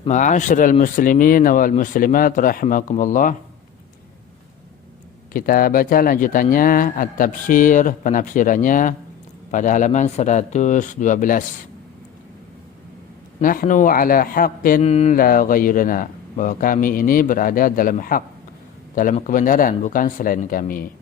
Ma'asyiral muslimin wal muslimat rahimakumullah. Kita baca lanjutannya at-tafsir, penafsirannya pada halaman 112. Nahnu ala haqqin la ghayrina, bahwa kami ini berada dalam hak, dalam kebenaran, bukan selain kami.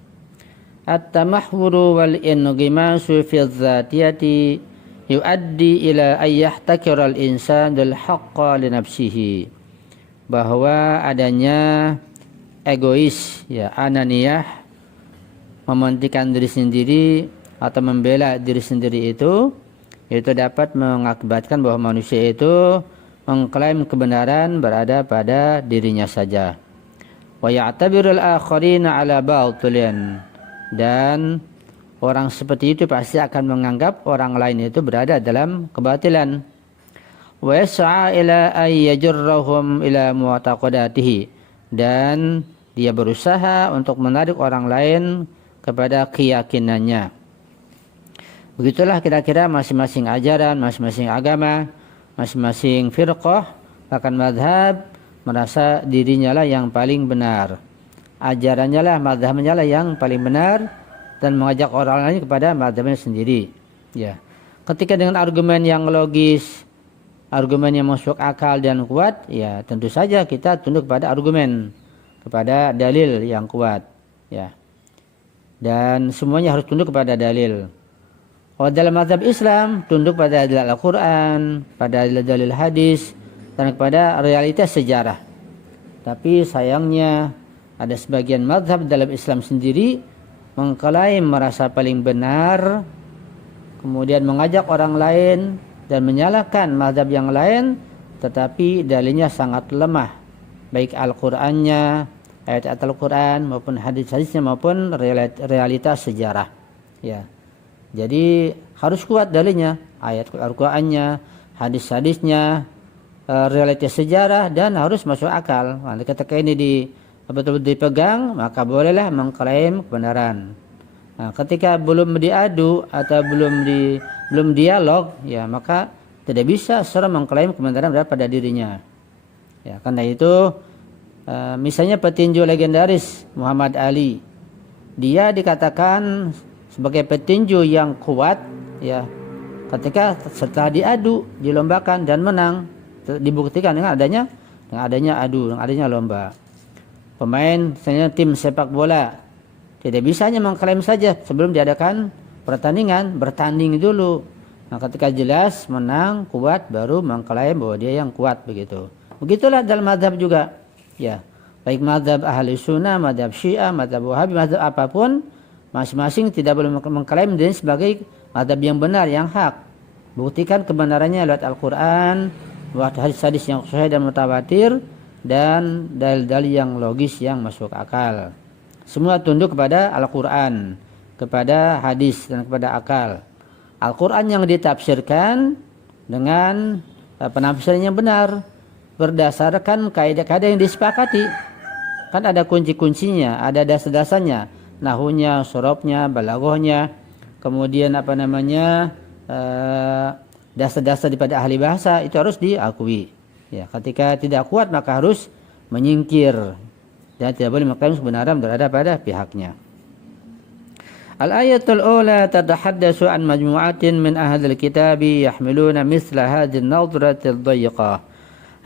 At-tamahwuru wal inghimasu fi dzatiyati yuaddi ila ayyahtakira al-insan dal haqqa li nafsihi, bahwa adanya egois, ya, ananiyah, mementingkan diri sendiri atau membela diri sendiri itu dapat mengakibatkan bahwa manusia itu mengklaim kebenaran berada pada dirinya saja. Wa ya'tabirul akharina ala batilin, dan orang seperti itu pasti akan menganggap orang lain itu berada dalam kebatilan. Wa yas'a ila ay yajurruhum ila mu'taqadatihi, dan dia berusaha untuk menarik orang lain kepada keyakinannya. Begitulah kira-kira masing-masing ajaran, masing-masing agama, masing-masing firqah, bahkan madhab, merasa dirinya lah yang paling benar. Ajarannya lah, madhabnya lah yang paling benar, dan mengajak orang lain kepada madhabnya sendiri. Ya, ketika dengan argumen yang logis, argumen yang masuk akal dan kuat, ya tentu saja kita tunduk pada argumen, kepada dalil yang kuat. Ya, dan semuanya harus tunduk kepada dalil. Kalau dalam mazhab Islam, tunduk pada dalil Al-Quran, pada dalil hadis, dan kepada realitas sejarah. Tapi sayangnya ada sebagian mazhab dalam Islam sendiri mengklaim merasa paling benar, kemudian mengajak orang lain dan menyalahkan mazhab yang lain, tetapi dalilnya sangat lemah, baik Al-Qur'annya, ayat Al-Qur'an, maupun hadis-hadisnya, maupun realitas sejarah. Ya, jadi harus kuat dalilnya, ayat Al-Qur'annya, hadis-hadisnya, realitas sejarah, dan harus masuk akal. Nah, ketika ini betul-betul dipegang, maka bolehlah mengklaim kebenaran. Nah, ketika belum diadu atau belum dialog, ya maka tidak bisa seorang mengklaim kebenaran pada dirinya. Ya, karena itu misalnya petinju legendaris Muhammad Ali, dia dikatakan sebagai petinju yang kuat, ya, ketika setelah diadu, dilombakan dan menang, dibuktikan dengan adanya adu, dengan adanya lomba. Pemain misalnya tim sepak bola tidak bisa hanya mengklaim saja sebelum diadakan pertandingan, bertanding dulu. Nah, ketika jelas menang, kuat, baru mengklaim bahwa dia yang kuat, begitu. Begitulah dalam mazhab juga. Ya, baik mazhab Ahli Sunnah, mazhab Syiah, mazhab Wahabi, mazhab apapun, masing-masing tidak boleh mengklaim diri sebagai mazhab yang benar, yang hak. Buktikan kebenarannya lewat Al-Qur'an, lewat hadis-hadis yang sahih dan mutawatir, dan dalil-dalil yang logis yang masuk akal. Semua tunduk kepada Al-Quran, kepada hadis, dan kepada akal. Al-Quran yang ditafsirkan dengan penafsiran yang benar, berdasarkan kaidah-kaidah yang disepakati. Kan ada kunci-kuncinya, ada dasar-dasarnya, nahunya, sorobnya, balaghahnya, kemudian dasar-dasar daripada ahli bahasa itu harus diakui. Ya, ketika tidak kuat maka harus menyingkir dan tidak boleh mengklaim kebenaran berada pada pihaknya. Al-ayatul ula tatahaddatsu an majmu'atin min ahlil kitabi yahmiluna mithla hadhihi an-nadrati ad-dayiqah.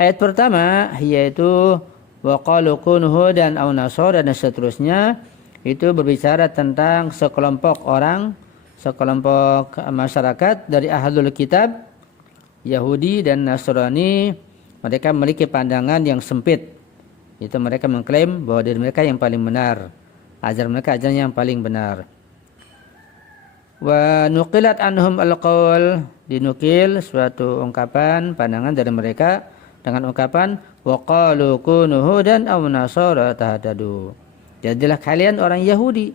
Ayat pertama yaitu wa qalu kunu hudan aw nasara, dan seterusnya, itu berbicara tentang sekelompok orang, sekelompok masyarakat dari ahlul kitab, Yahudi dan Nasrani. Mereka memiliki pandangan yang sempit. Itu mereka mengklaim bahwa diri mereka yang paling benar, ajaran mereka ajaran yang paling benar. Wa nuqilat anhum al-qawl, dinukil suatu ungkapan, pandangan dari mereka dengan ungkapan wa qalu kunu hudan aw nasara tahtadu. Jadilah kalian orang Yahudi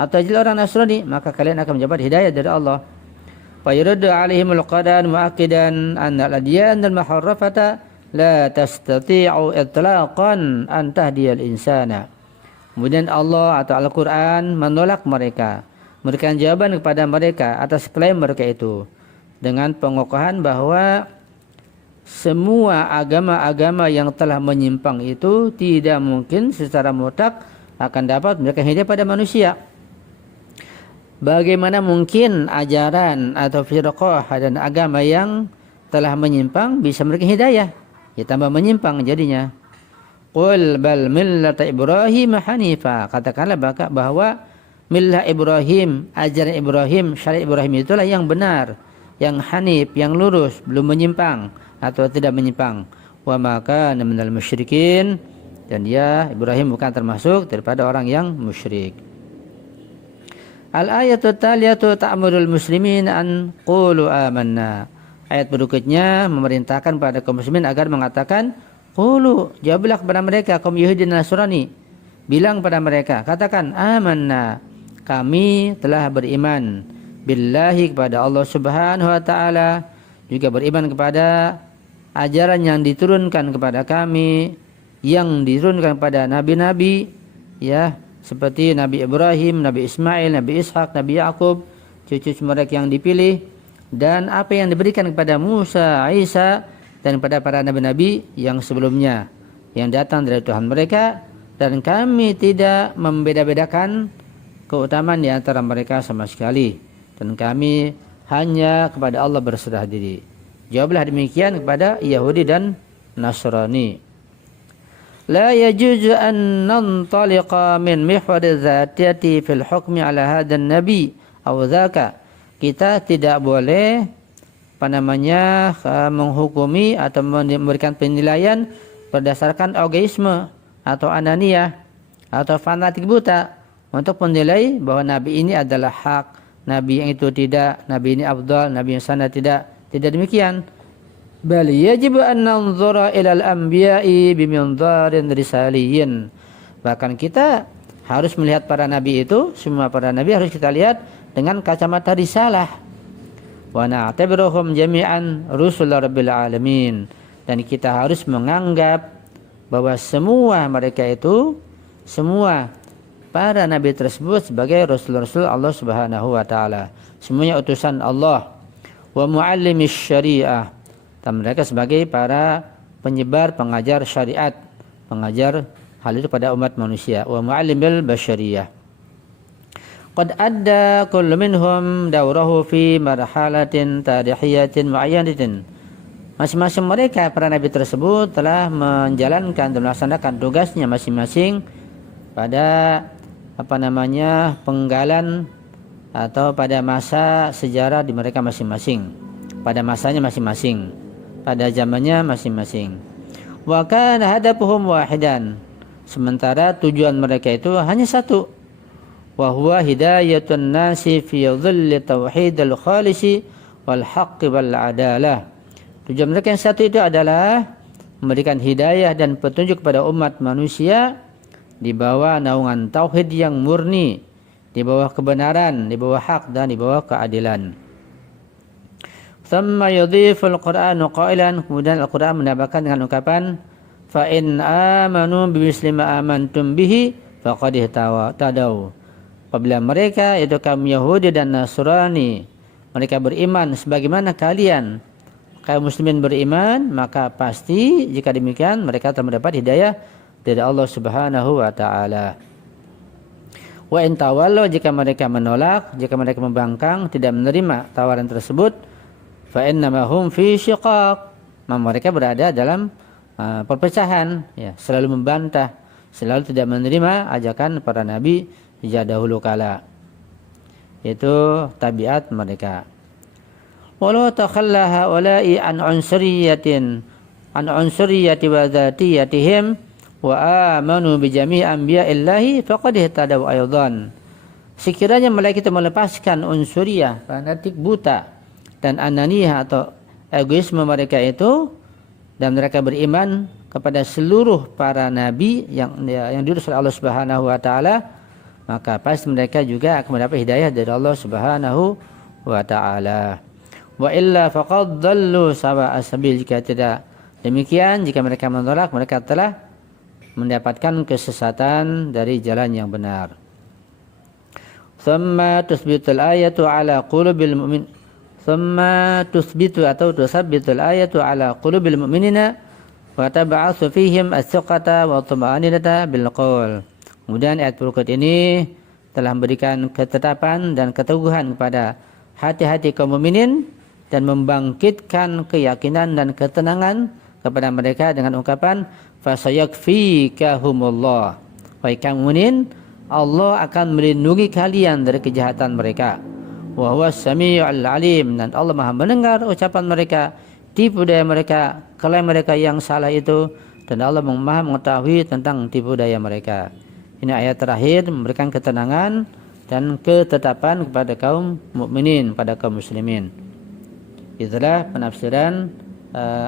atau jadilah orang Nasrani, maka kalian akan mendapat hidayah dari Allah. Fa yurdu alaihim al-qadan mu'akkidan anna al-adyan al-muharrafata la tastati'u itlaqan an tahdiyal insana. Kemudian Allah atau Al-Quran menolak mereka, memberikan jawaban kepada mereka atas klaim mereka itu dengan pengokohan bahwa semua agama-agama yang telah menyimpang itu tidak mungkin secara mutlak akan dapat memberikan hidayah pada manusia. Bagaimana mungkin ajaran atau firqah dan agama yang telah menyimpang bisa memberikan hidayah? Ya tambah menyimpang jadinya. Qul bal millata Ibrahim hanifa. Katakanlah bahwa millah Ibrahim, ajaran Ibrahim, syariat Ibrahim itulah yang benar, yang hanif, yang lurus, belum menyimpang atau tidak menyimpang. Wa maka minal musyrikin, dan dia Ibrahim bukan termasuk daripada orang yang musyrik. Al-ayatu taliyatu ta'murul muslimin an qulu amanna. Ayat berikutnya memerintahkan pada kaum muslimin agar mengatakan qulu, jawablah kepada mereka kaum Yahudi dan Nasrani. Bilang pada mereka, katakan amanna, kami telah beriman billahi kepada Allah Subhanahu wa taala, juga beriman kepada ajaran yang diturunkan kepada kami, yang diturunkan kepada nabi-nabi, ya, seperti Nabi Ibrahim, Nabi Ismail, Nabi Ishak, Nabi Yakub, cucu mereka yang dipilih, dan apa yang diberikan kepada Musa, Isa, dan kepada para nabi-nabi yang sebelumnya yang datang dari Tuhan mereka, dan kami tidak membeda-bedakan keutamaan di antara mereka sama sekali, dan kami hanya kepada Allah berserah diri. Jawablah demikian kepada Yahudi dan Nasrani. La yajuzu an nantaliqa min mihwar dzatiyati fil hukmi ala hadzal nabi aw dzaka. Kita tidak boleh menghukumi atau memberikan penilaian berdasarkan egoisme atau ananiyah atau fanatik buta untuk menilai bahwa nabi ini adalah hak, nabi yang itu tidak, nabi ini afdal, nabi yang sana tidak. Tidak demikian. Bal yajib an nanzura ila al-anbiya'i biminzarin risaliyin. Bahkan kita harus melihat para nabi itu, semua para nabi harus kita lihat dengan kacamata risalah. Wa na'tabiruhum jami'an rusul rabbil alamin. Dan kita harus menganggap bahwa semua mereka itu, semua para nabi tersebut sebagai rasul-rasul Allah Subhanahu wa taala. Semuanya utusan Allah. Wa muallimis syariah, dan mereka sebagai para penyebar, pengajar syariat, pengajar hal itu pada umat manusia. Wa muallimil basyariyah. Qad adda kullu minhum dawrahu fi marhalatin tarihiyatin muayyanatin. Masing-masing mereka para nabi tersebut telah menjalankan dan melaksanakan tugasnya masing-masing pada penggalan atau pada masa sejarah di mereka masing-masing, pada masanya masing-masing, pada zamannya masing-masing. Wa kana hadafuhum wahidan, sementara tujuan mereka itu hanya satu, wa huwa hidayatun nasi fi dhilli tauhidil khalisi wal haqqi wal adalah. Tujuan mereka yang satu itu adalah memberikan hidayah dan petunjuk kepada umat manusia di bawah naungan tauhid yang murni, di bawah kebenaran, di bawah hak, dan di bawah keadilan. Thumma yudhiful Qur'anu qailan, kemudian Al-Qur'an menambahkan dengan ucapan fa in amanu bimisli ma amantum bihi faqad ihtadaw. Apabila mereka yaitu kaum Yahudi dan Nasrani mereka beriman sebagaimana kalian kaum muslimin beriman, maka pasti jika demikian mereka telah mendapat hidayah dari Allah Subhanahu wa taala. Wa in tawallu, jika mereka menolak, jika mereka membangkang, tidak menerima tawaran tersebut, fa innama hum fi syiqaq, mereka berada dalam perpecahan, ya, selalu membantah, selalu tidak menerima ajakan para nabi sejak dahulu kala. Itu tabiat mereka. Walau takhalla haula'i an unsuriyyati wa dzatiyatihim wa amanu bi jami' anbiya'illahi faqad ihtadaw aydan. Sekiranya mereka itu melepaskan unsuriyah, fanatik buta, dan ananiyah atau egoisme mereka itu, dan mereka beriman kepada seluruh para nabi yang diutus oleh Allah Subhanahu wa taala, maka pasti mereka juga akan mendapat hidayah dari Allah Subhanahu wa taala. Wa illa faqad dhallu sawa'a sabil, jika tidak demikian, jika mereka menolak, mereka telah mendapatkan kesesatan dari jalan yang benar. Thumma tusbitul ayatu ala qulubil mu'min thumma tuthbitu atau tusabbitul ayatu ala qulubil mu'minina wa tab'atsu fihim as-suqata wa tuma'aninata bil qaul. Kemudian ayat berikut ini telah memberikan ketetapan dan keteguhan kepada hati-hati kaum mukminin dan membangkitkan keyakinan dan ketenangan kepada mereka dengan ungkapan fasayakfikahumullah. Wahai kaum mukminin, Allah akan melindungi kalian dari kejahatan mereka. Wa huwas samiul alim, dan Allah Maha mendengar ucapan mereka, tipu daya mereka, klaim mereka yang salah itu, dan Allah Maha mengetahui tentang tipu daya mereka. Ini ayat terakhir memberikan ketenangan dan ketetapan kepada kaum mukminin, pada kaum muslimin. Itulah penafsiran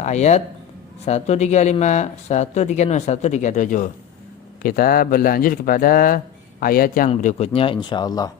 ayat 135, 136, 137. Kita berlanjut kepada ayat yang berikutnya insyaallah.